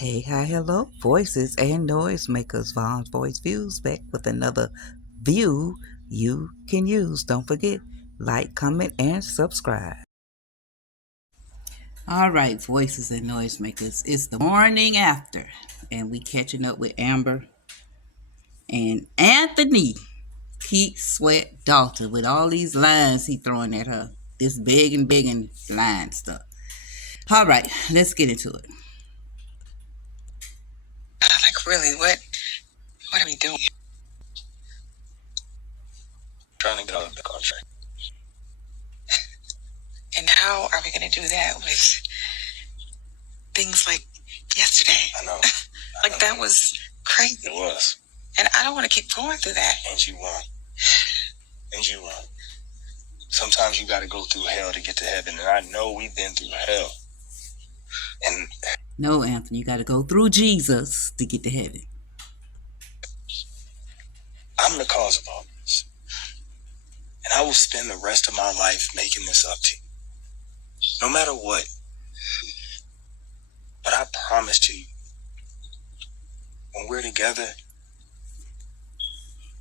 Hey, hi, hello, voices and noise makers. Vaughn's Voice Views back with another view you can use. Don't forget, like, comment, and subscribe. All right, voices and noise makers. It's the morning after, and we catching up with Amber and Anthony Keith Sweat Dalton with all these lines he throwing at her. This big and line stuff. All right, let's get into it. Like, really, what are we doing? Trying to get out of the contract. And how are we going to do that with things like yesterday? I know. Like, that was crazy. It was. And I don't want to keep going through that. And you won't. Sometimes you got to go through hell to get to heaven. And I know we've been through hell. And no, Anthony, you got to go through Jesus to get to heaven. I'm the cause of all this. And I will spend the rest of my life making this up to you. No matter what. But I promise to you, when we're together,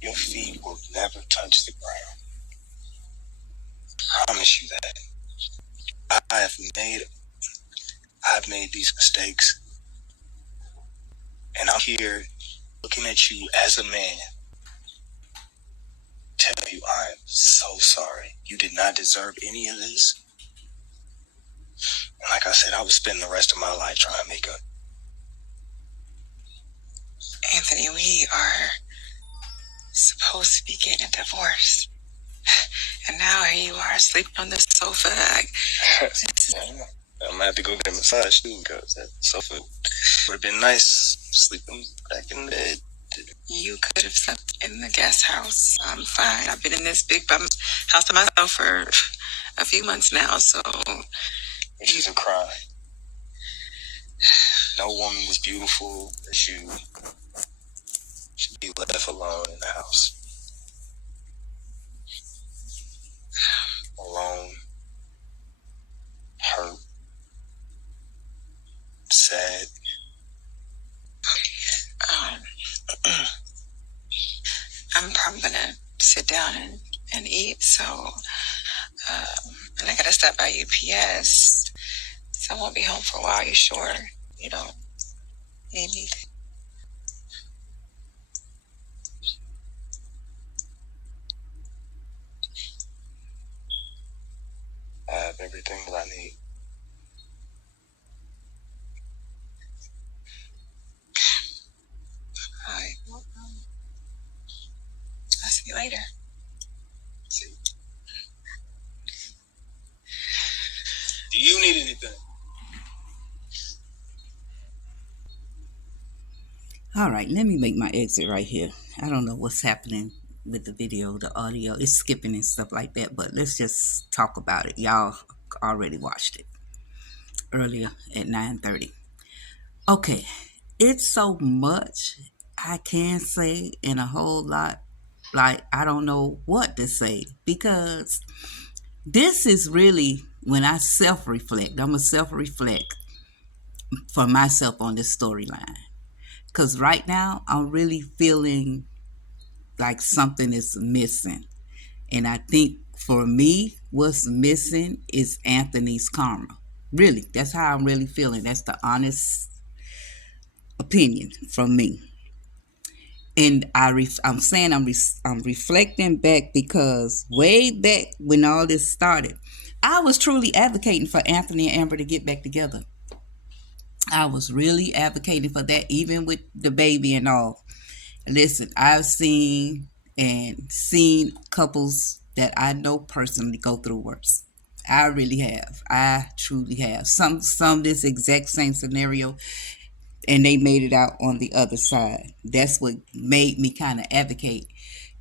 your feet will never touch the ground. I promise you that. I've made these mistakes. And I'm here looking at you as a man. Tell you I am so sorry. You did not deserve any of this. And like I said, I will spend the rest of my life trying to make up. Anthony, we are supposed to be getting a divorce. And now here you are sleeping on the sofa. I'm gonna have to go get a massage too, because that sofa would have been nice sleeping back in bed. You could have slept in the guest house. I'm fine. I've been in this big house to myself for a few months now, so. She's a cry. No woman as beautiful as you should be left alone in the house. Alone. Hurt. Sad. I'm probably gonna sit down and eat, so and I gotta stop by UPS, so I won't be home for a while. You sure you don't need anything? I have everything that I need. All right. Well, I'll see you later. See. Do you need anything? All right, let me make my exit right here. I don't know what's happening with the video, the audio. It's skipping and stuff like that, but let's just talk about it. Y'all already watched it earlier at 9:30. Okay, it's so much I can say and a whole lot. Like, I don't know what to say, because this is really when I self-reflect. I'm going to self-reflect for myself on this storyline. Because right now, I'm really feeling like something is missing. And I think for me, what's missing is Anthony's karma. Really, that's how I'm really feeling. That's the honest opinion from me. And I'm saying I'm reflecting back, because way back when all this started, I was truly advocating for Anthony and Amber to get back together. I was really advocating for that, even with the baby and all. Listen, I've seen couples that I know personally go through worse. I really have. I truly have. Some this exact same scenario, and they made it out on the other side. That's what made me kind of advocate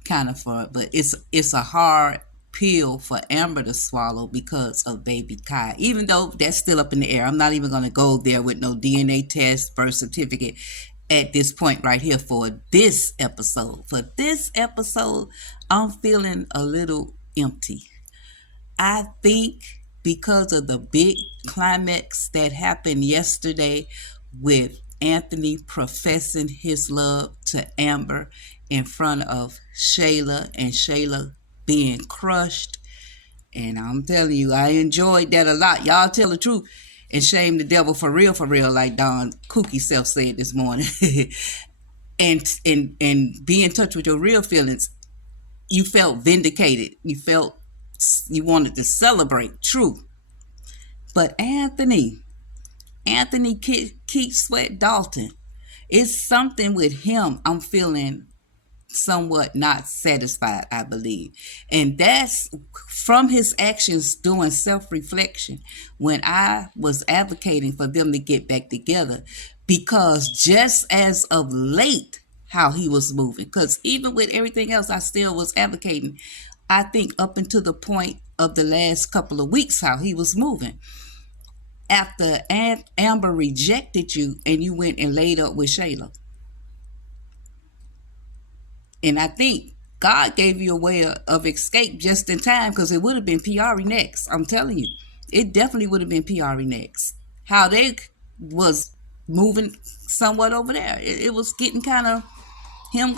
kind of for it. But it's a hard pill for Amber to swallow because of baby Kai. Even though that's still up in the air. I'm not even going to go there with no DNA test, birth certificate at this point right here for this episode. For this episode, I'm feeling a little empty. I think because of the big climax that happened yesterday with Anthony professing his love to Amber in front of Shayla, and Shayla being crushed. And I'm telling you, I enjoyed that a lot. Y'all tell the truth and shame the devil for real, like Don Kooky self said this morning. and be in touch with your real feelings. You felt vindicated. You wanted to celebrate truth. But Anthony Keith Sweat Dalton, it's something with him I'm feeling somewhat not satisfied, I believe. And that's from his actions doing self-reflection when I was advocating for them to get back together. Because just as of late, how he was moving, because even with everything else, I still was advocating. I think up until the point of the last couple of weeks, how he was moving. After Amber rejected you and you went and laid up with Shayla. And I think God gave you a way of escape just in time, because it would have been PRE next. I'm telling you, it definitely would have been PRE next. How they was moving somewhat over there. It was getting kind of him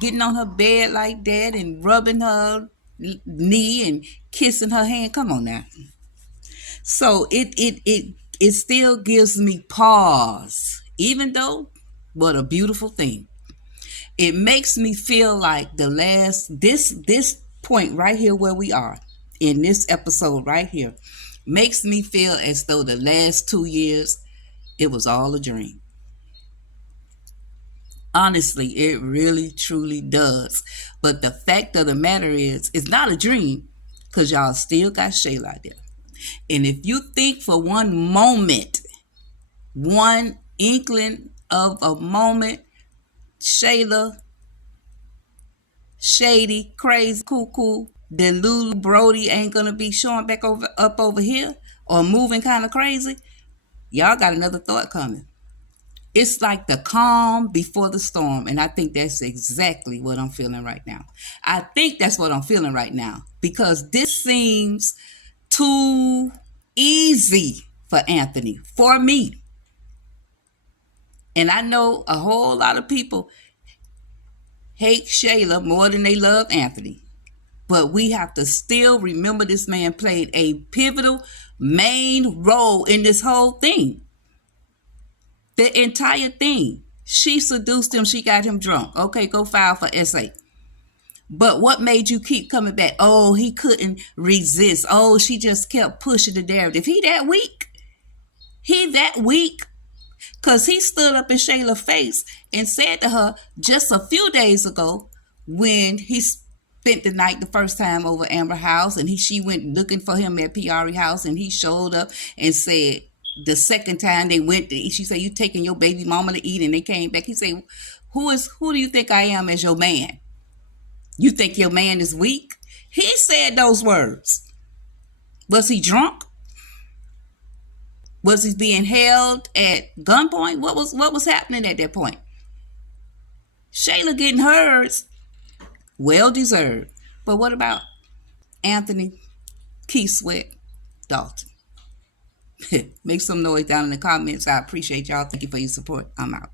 getting on her bed like that and rubbing her knee and kissing her hand. Come on now. So it still gives me pause, even though what a beautiful thing. It makes me feel like this point right here where we are in this episode right here makes me feel as though the last 2 years it was all a dream. Honestly, it really truly does. But the fact of the matter is, it's not a dream, because y'all still got Shayla out there. And if you think for one moment, one inkling of a moment, Shayla, shady, crazy, cuckoo, then Lulu Brody ain't gonna be showing back up over here or moving kind of crazy, y'all got another thought coming. It's like the calm before the storm, and I think that's exactly what I'm feeling right now. I think that's what I'm feeling right now, because this seems too easy for Anthony, for me. And I know a whole lot of people hate Shayla more than they love Anthony. But we have to still remember this man played a pivotal main role in this whole thing. The entire thing. She seduced him. She got him drunk. Okay, go file for SA. But what made you keep coming back? Oh, he couldn't resist. Oh, she just kept pushing the narrative. He that weak? Because he stood up in Shayla's face and said to her just a few days ago, when he spent the night the first time over Amber house, and she went looking for him at PRE house, and he showed up and said the second time they went to eat, she said, you taking your baby mama to eat, and they came back. He said, who do you think I am as your man? You think your man is weak? He said those words. Was he drunk? Was he being held at gunpoint? What was happening at that point? Shayla getting hers, well deserved. But what about Anthony Keith Sweat Dalton? Make some noise down in the comments. I appreciate y'all. Thank you for your support. I'm out.